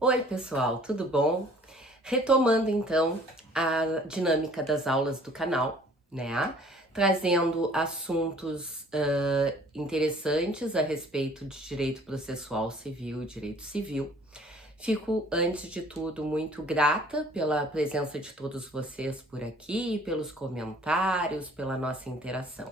Oi, pessoal, tudo bom? Retomando então a dinâmica das aulas do canal, né? Trazendo assuntos interessantes a respeito de direito processual civil e direito civil. Fico, antes de tudo, muito grata pela presença de todos vocês por aqui, pelos comentários, pela nossa interação.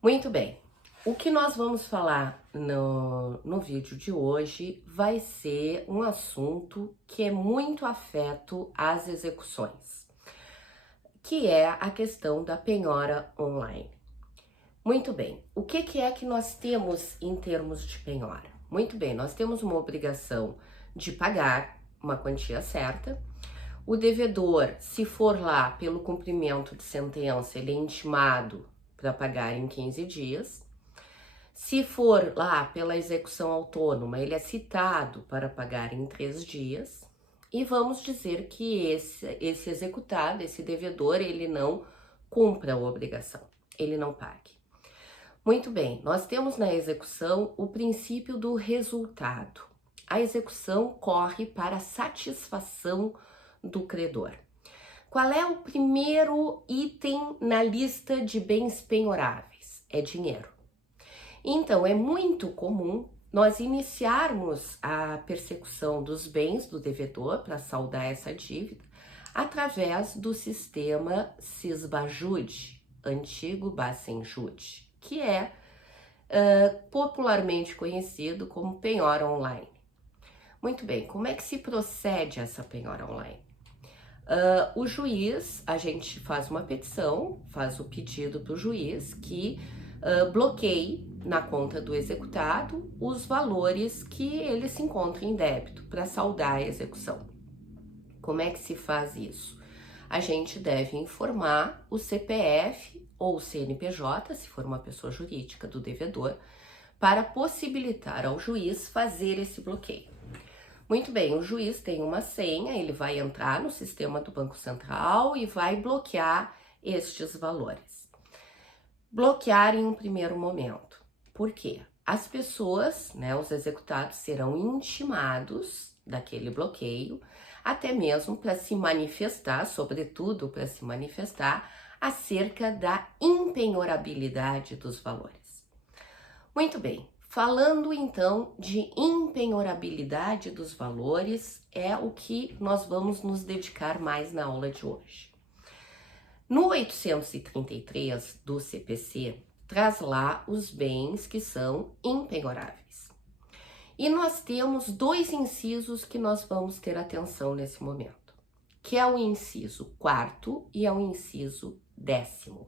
Muito bem. O que nós vamos falar no vídeo de hoje vai ser um assunto que é muito afeto às execuções, que é a questão da penhora online. Muito bem, o que é que nós temos em termos de penhora? Muito bem, nós temos uma obrigação de pagar uma quantia certa. O devedor, se for lá pelo cumprimento de sentença, ele é intimado para pagar em 15 dias. Se for lá pela execução autônoma, ele é citado para pagar em 3 dias. E vamos dizer que esse executado, esse devedor, ele não cumpra a obrigação, ele não pague. Muito bem, nós temos na execução o princípio do resultado. A execução corre para a satisfação do credor. Qual é o primeiro item na lista de bens penhoráveis? É dinheiro. Então, é muito comum nós iniciarmos a persecução dos bens do devedor para saldar essa dívida através do sistema Sisbajude, antigo Bacenjude, que é popularmente conhecido como penhora online. Muito bem, como é que se procede essa penhora online? O juiz, a gente faz uma petição, faz o pedido para o juiz que bloqueie na conta do executado os valores que ele se encontra em débito para saldar a execução. Como é que se faz isso? A gente deve informar o CPF ou o CNPJ, se for uma pessoa jurídica do devedor, para possibilitar ao juiz fazer esse bloqueio. Muito bem, o juiz tem uma senha, ele vai entrar no sistema do Banco Central e vai bloquear estes valores. Bloquear em um primeiro momento. Por quê? As pessoas, os executados serão intimados daquele bloqueio, até mesmo para se manifestar, sobretudo para se manifestar acerca da impenhorabilidade dos valores. Muito bem. Falando então de impenhorabilidade dos valores, é o que nós vamos nos dedicar mais na aula de hoje. No 833 do CPC, traz lá os bens que são impenhoráveis. E nós temos dois incisos que nós vamos ter atenção nesse momento, que é o inciso 4º e é o inciso 10º.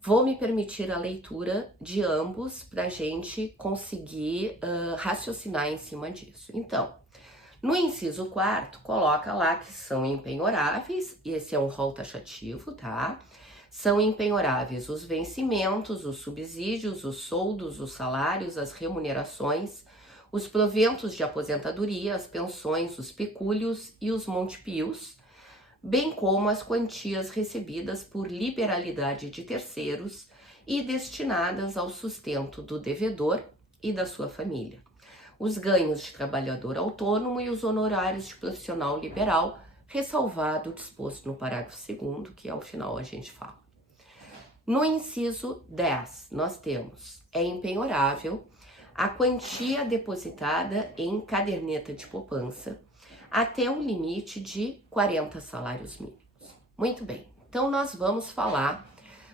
Vou me permitir a leitura de ambos para a gente conseguir raciocinar em cima disso. Então, no inciso 4º, coloca lá que são impenhoráveis, e esse é um rol taxativo, tá? São impenhoráveis os vencimentos, os subsídios, os soldos, os salários, as remunerações, os proventos de aposentadoria, as pensões, os pecúlios e os montepios, bem como as quantias recebidas por liberalidade de terceiros e destinadas ao sustento do devedor e da sua família, os ganhos de trabalhador autônomo e os honorários de profissional liberal, ressalvado o disposto no parágrafo 2º, que ao final a gente fala. No inciso 10, nós temos, é impenhorável a quantia depositada em caderneta de poupança, até um limite de 40 salários mínimos. Muito bem, então nós vamos falar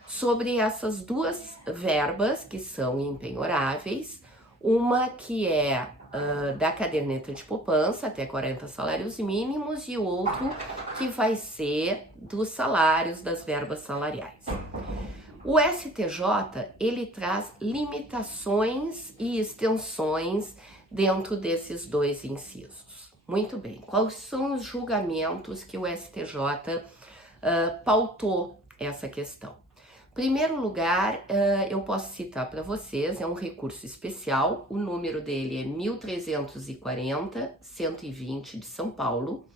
sobre essas duas verbas que são impenhoráveis, uma que é da caderneta de poupança, até 40 salários mínimos, e o outro que vai ser dos salários, das verbas salariais. O STJ, ele traz limitações e extensões dentro desses dois incisos. Muito bem, quais são os julgamentos que o STJ pautou essa questão? Em primeiro lugar, eu posso citar para vocês, é um recurso especial, o número dele é 1340-120 de São Paulo.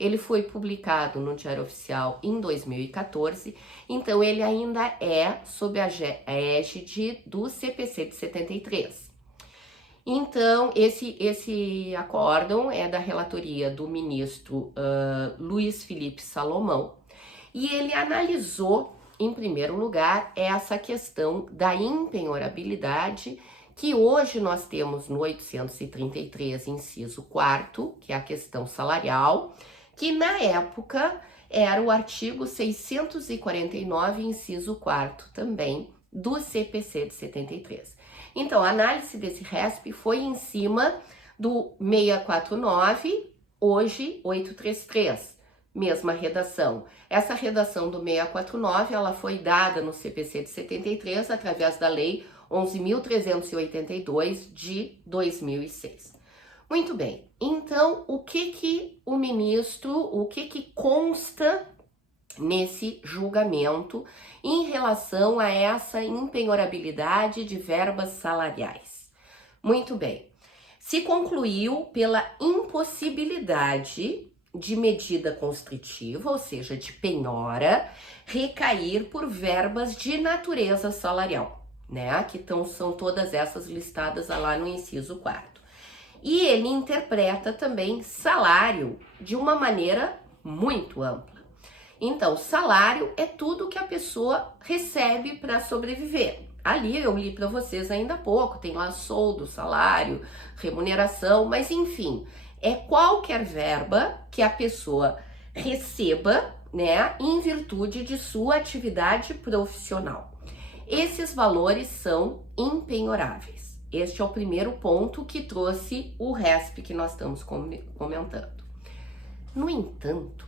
Ele foi publicado no Diário Oficial em 2014, então ele ainda é sob a égide do CPC de 73. Então, esse acórdão é da relatoria do ministro Luiz Felipe Salomão, e ele analisou, em primeiro lugar, essa questão da impenhorabilidade, que hoje nós temos no 833, inciso 4º, que é a questão salarial, que na época era o artigo 649, inciso 4º também, do CPC de 73. Então, a análise desse RESP foi em cima do 649, hoje 833, mesma redação. Essa redação do 649, ela foi dada no CPC de 73 através da Lei 11.382 de 2006. Muito bem, então o que consta nesse julgamento em relação a essa impenhorabilidade de verbas salariais? Muito bem, se concluiu pela impossibilidade de medida constritiva, ou seja, de penhora, recair por verbas de natureza salarial, né? Que são todas essas listadas lá no inciso 4º. E ele interpreta também salário de uma maneira muito ampla. Então, salário é tudo que a pessoa recebe para sobreviver. Ali eu li para vocês ainda há pouco, tem lá soldo, salário, remuneração, mas enfim, é qualquer verba que a pessoa receba, né, em virtude de sua atividade profissional. Esses valores são impenhoráveis. Este é o primeiro ponto que trouxe o RESP que nós estamos comentando. No entanto,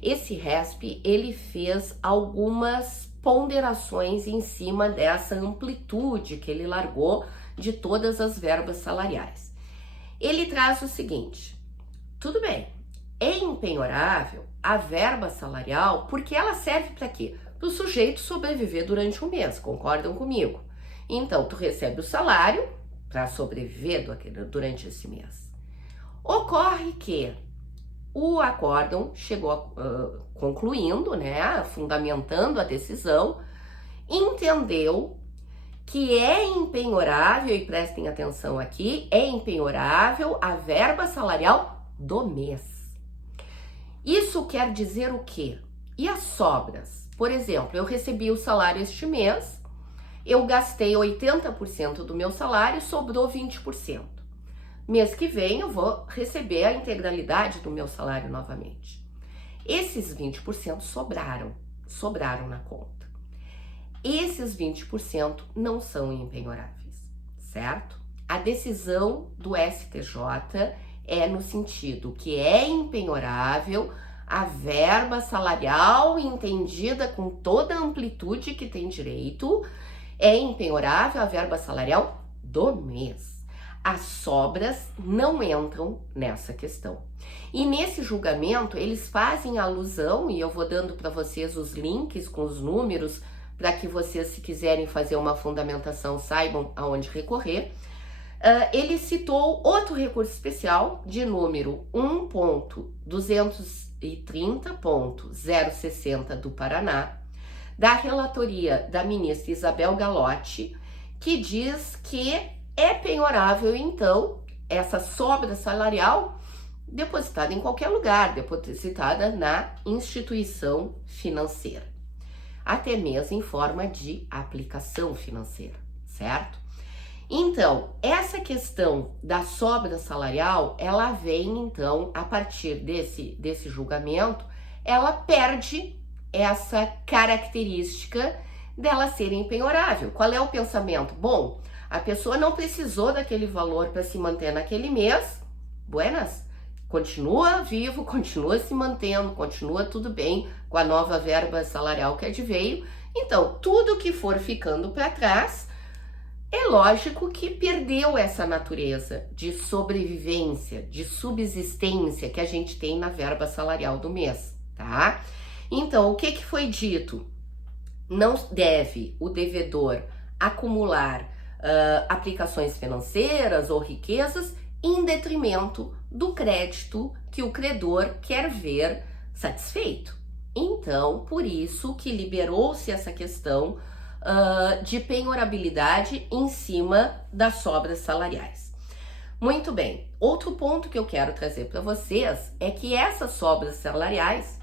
esse RESP, ele fez algumas ponderações em cima dessa amplitude que ele largou de todas as verbas salariais. Ele traz o seguinte: tudo bem, é impenhorável a verba salarial porque ela serve para quê? Para o sujeito sobreviver durante um mês, concordam comigo? Então, tu recebe o salário para sobreviver durante esse mês. Ocorre que o acórdão chegou concluindo, né, fundamentando a decisão, entendeu que é impenhorável, e prestem atenção aqui, é impenhorável a verba salarial do mês. Isso quer dizer o quê? E as sobras? Por exemplo, eu recebi o salário este mês, eu gastei 80% do meu salário, sobrou 20%. Mês que vem eu vou receber a integralidade do meu salário novamente. Esses 20% sobraram na conta. Esses 20% não são impenhoráveis, certo? A decisão do STJ é no sentido que é impenhorável a verba salarial entendida com toda a amplitude que tem direito, é impenhorável a verba salarial do mês. As sobras não entram nessa questão. E nesse julgamento, eles fazem alusão, e eu vou dando para vocês os links com os números, para que vocês, se quiserem fazer uma fundamentação, saibam aonde recorrer. Ele citou outro recurso especial de número 1.230.060 do Paraná, da relatoria da ministra Isabel Galotti, que diz que é penhorável, então, essa sobra salarial depositada em qualquer lugar, depositada na instituição financeira, até mesmo em forma de aplicação financeira, certo? Então, essa questão da sobra salarial, ela vem, então, a partir desse julgamento, ela perde essa característica dela ser impenhorável. Qual é o pensamento? Bom, a pessoa não precisou daquele valor para se manter naquele mês, buenas, continua vivo, continua se mantendo, continua tudo bem com a nova verba salarial que adveio. Então, tudo que for ficando para trás, é lógico que perdeu essa natureza de sobrevivência, de subsistência que a gente tem na verba salarial do mês, tá? Então, o que foi dito? Não deve o devedor acumular aplicações financeiras ou riquezas em detrimento do crédito que o credor quer ver satisfeito. Então, por isso que liberou-se essa questão de penhorabilidade em cima das sobras salariais. Muito bem. Outro ponto que eu quero trazer para vocês é que essas sobras salariais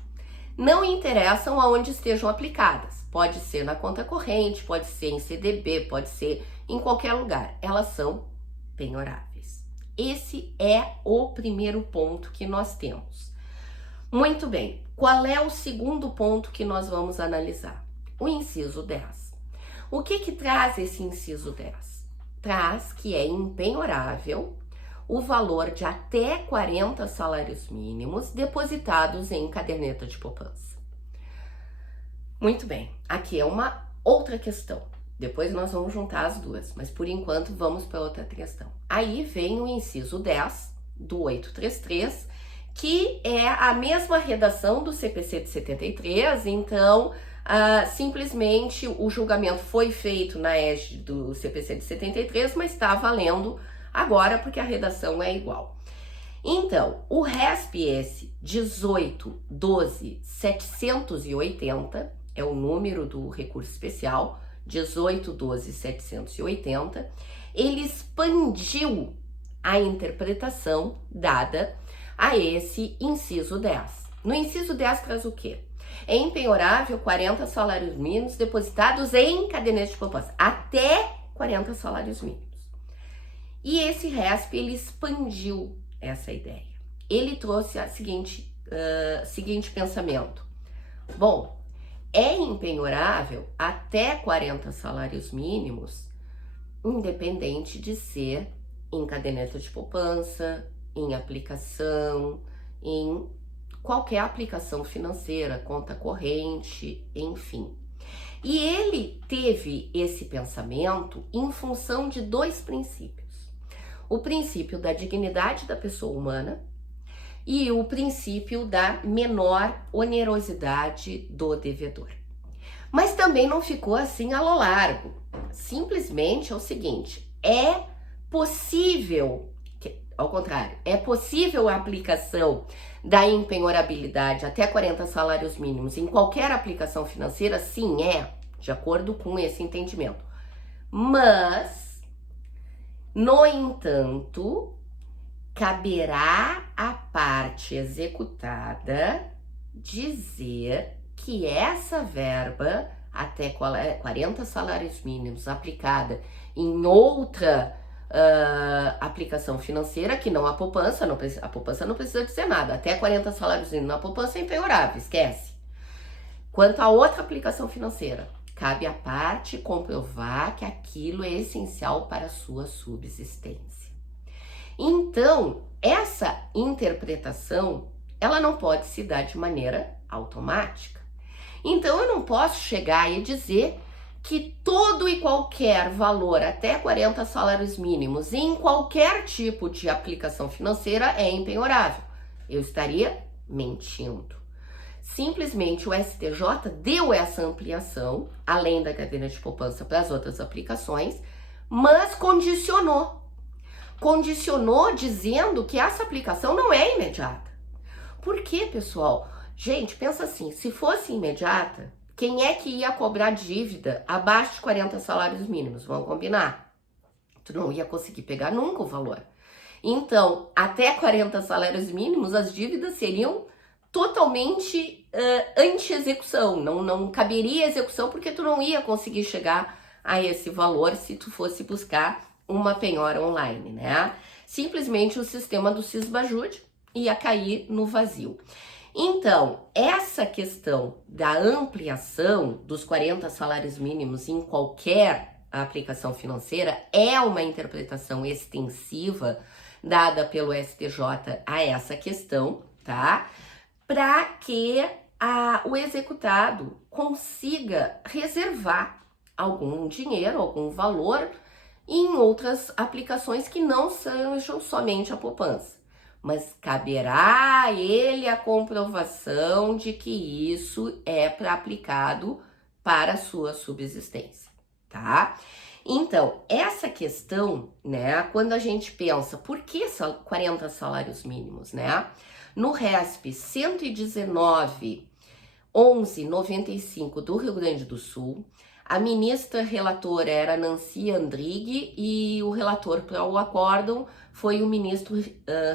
não interessam aonde estejam aplicadas. Pode ser na conta corrente, pode ser em CDB, pode ser em qualquer lugar. Elas são penhoráveis. Esse é o primeiro ponto que nós temos. Muito bem. Qual é o segundo ponto que nós vamos analisar? O inciso 10. O que traz esse inciso 10? Traz que é impenhorável o valor de até 40 salários mínimos depositados em caderneta de poupança. Muito bem, aqui é uma outra questão. Depois nós vamos juntar as duas, mas por enquanto vamos para outra questão. Aí vem o inciso 10 do 833, que é a mesma redação do CPC de 73, então simplesmente o julgamento foi feito na égide do CPC de 73, mas está valendo agora porque a redação é igual. Então, o RESP-S 18.12.780 é o número do recurso especial, 18.12.780, ele expandiu a interpretação dada a esse inciso 10. No inciso 10 traz o quê? É impenhorável 40 salários mínimos depositados em caderneta de poupança, até 40 salários mínimos. E esse RESP, ele expandiu essa ideia. Ele trouxe a seguinte pensamento. Bom, é impenhorável até 40 salários mínimos, independente de ser em caderneta de poupança, em aplicação, em qualquer aplicação financeira, conta corrente, enfim. E ele teve esse pensamento em função de dois princípios. O princípio da dignidade da pessoa humana e o princípio da menor onerosidade do devedor. Mas também não ficou assim a lo largo. Simplesmente é o seguinte, é possível a aplicação da impenhorabilidade até 40 salários mínimos em qualquer aplicação financeira? Sim, de acordo com esse entendimento. Mas, no entanto, caberá à parte executada dizer que essa verba, até 40 salários mínimos, aplicada em outra aplicação financeira, que não a poupança, a poupança não precisa dizer nada, até 40 salários mínimos na poupança é impenhorável, esquece. Quanto a outra aplicação financeira, cabe à parte comprovar que aquilo é essencial para a sua subsistência. Então, essa interpretação, ela não pode se dar de maneira automática. Então, eu não posso chegar e dizer que todo e qualquer valor até 40 salários mínimos em qualquer tipo de aplicação financeira é impenhorável. Eu estaria mentindo. Simplesmente o STJ deu essa ampliação, além da caderneta de poupança para as outras aplicações, mas condicionou. Condicionou dizendo que essa aplicação não é imediata. Por quê, pessoal? Gente, pensa assim, se fosse imediata, quem é que ia cobrar dívida abaixo de 40 salários mínimos? Vamos combinar? Tu não ia conseguir pegar nunca o valor. Então, até 40 salários mínimos, as dívidas seriam totalmente anti-execução. Não caberia execução porque tu não ia conseguir chegar a esse valor se tu fosse buscar uma penhora online, né? Simplesmente o sistema do Sisbajude ia cair no vazio. Então, essa questão da ampliação dos 40 salários mínimos em qualquer aplicação financeira é uma interpretação extensiva dada pelo STJ a essa questão, tá? Para que o executado consiga reservar algum dinheiro, algum valor em outras aplicações que não sejam somente a poupança. Mas caberá a ele a comprovação de que isso é aplicado para a sua subsistência, tá? Então, essa questão, né, quando a gente pensa, por que 40 salários mínimos, né? No RESP 119.11.95 do Rio Grande do Sul, A ministra relatora era Nancy Andrighi e o relator para o acórdão foi o ministro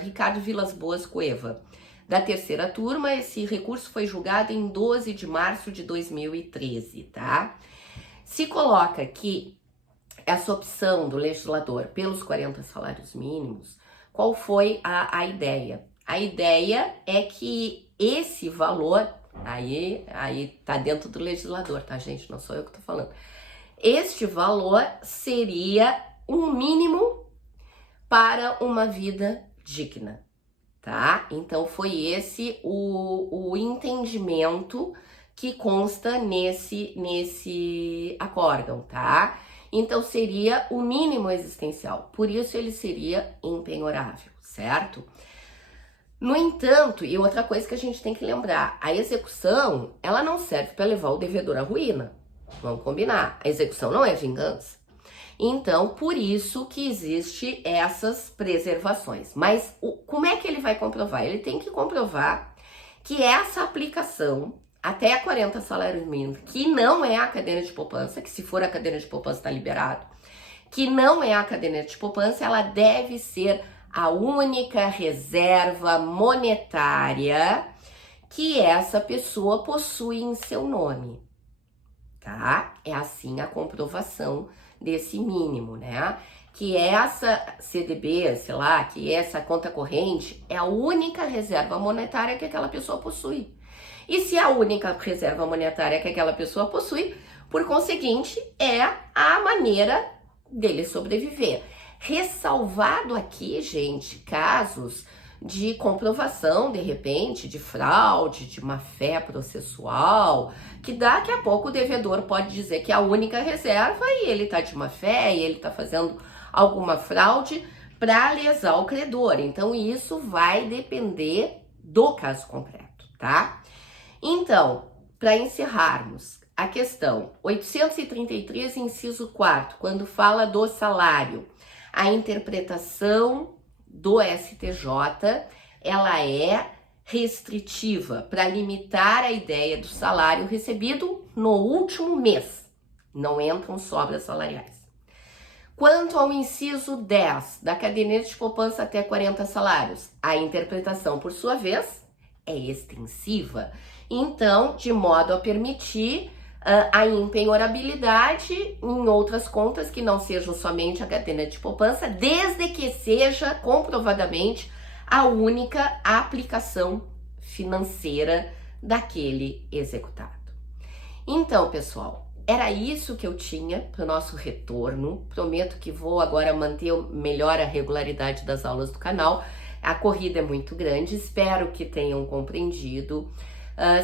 Ricardo Vilas Boas Cueva. Da terceira turma, esse recurso foi julgado em 12 de março de 2013, tá? Se coloca que essa opção do legislador pelos 40 salários mínimos, qual foi a ideia? A ideia é que esse valor, aí tá dentro do legislador, tá, gente? Não sou eu que tô falando. Este valor seria um mínimo para uma vida digna, tá? Então foi esse o entendimento que consta nesse acórdão, tá? Então seria o mínimo existencial, por isso ele seria impenhorável, certo? No entanto, e outra coisa que a gente tem que lembrar, a execução, ela não serve para levar o devedor à ruína, vamos combinar, a execução não é vingança. Então, por isso que existe essas preservações. Mas como é que ele vai comprovar? Ele tem que comprovar que essa aplicação até 40 salários mínimos, que não é a caderneta de poupança, que se for a caderneta de poupança está liberado, que não é a caderneta de poupança, ela deve ser a única reserva monetária que essa pessoa possui em seu nome, tá? É assim a comprovação desse mínimo, né? Que essa CDB, sei lá, que essa conta corrente é a única reserva monetária que aquela pessoa possui. E se a única reserva monetária que aquela pessoa possui, por conseguinte, é a maneira dele sobreviver. Ressalvado aqui, gente, casos de comprovação, de repente, de fraude, de má-fé processual, que daqui a pouco o devedor pode dizer que é a única reserva e ele tá de má-fé e ele tá fazendo alguma fraude para lesar o credor. Então, isso vai depender do caso concreto, tá? Então, para encerrarmos, a questão 833, inciso 4º, quando fala do salário, a interpretação do STJ, ela é restritiva para limitar a ideia do salário recebido no último mês. Não entram sobras salariais. Quanto ao inciso 10 da caderneta de poupança até 40 salários, a interpretação, por sua vez, é extensiva. Então, de modo a permitir a impenhorabilidade em outras contas que não sejam somente a caderneta de poupança, desde que seja comprovadamente a única aplicação financeira daquele executado. Então, pessoal, era isso que eu tinha para o nosso retorno. Prometo que vou agora manter melhor a regularidade das aulas do canal. A corrida é muito grande, espero que tenham compreendido.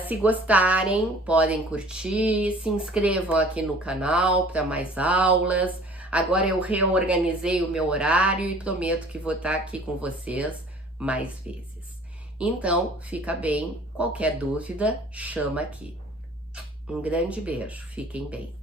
Se gostarem, podem curtir, se inscrevam aqui no canal para mais aulas. Agora eu reorganizei o meu horário e prometo que vou estar aqui com vocês mais vezes. Então, fica bem, qualquer dúvida, chama aqui. Um grande beijo, fiquem bem.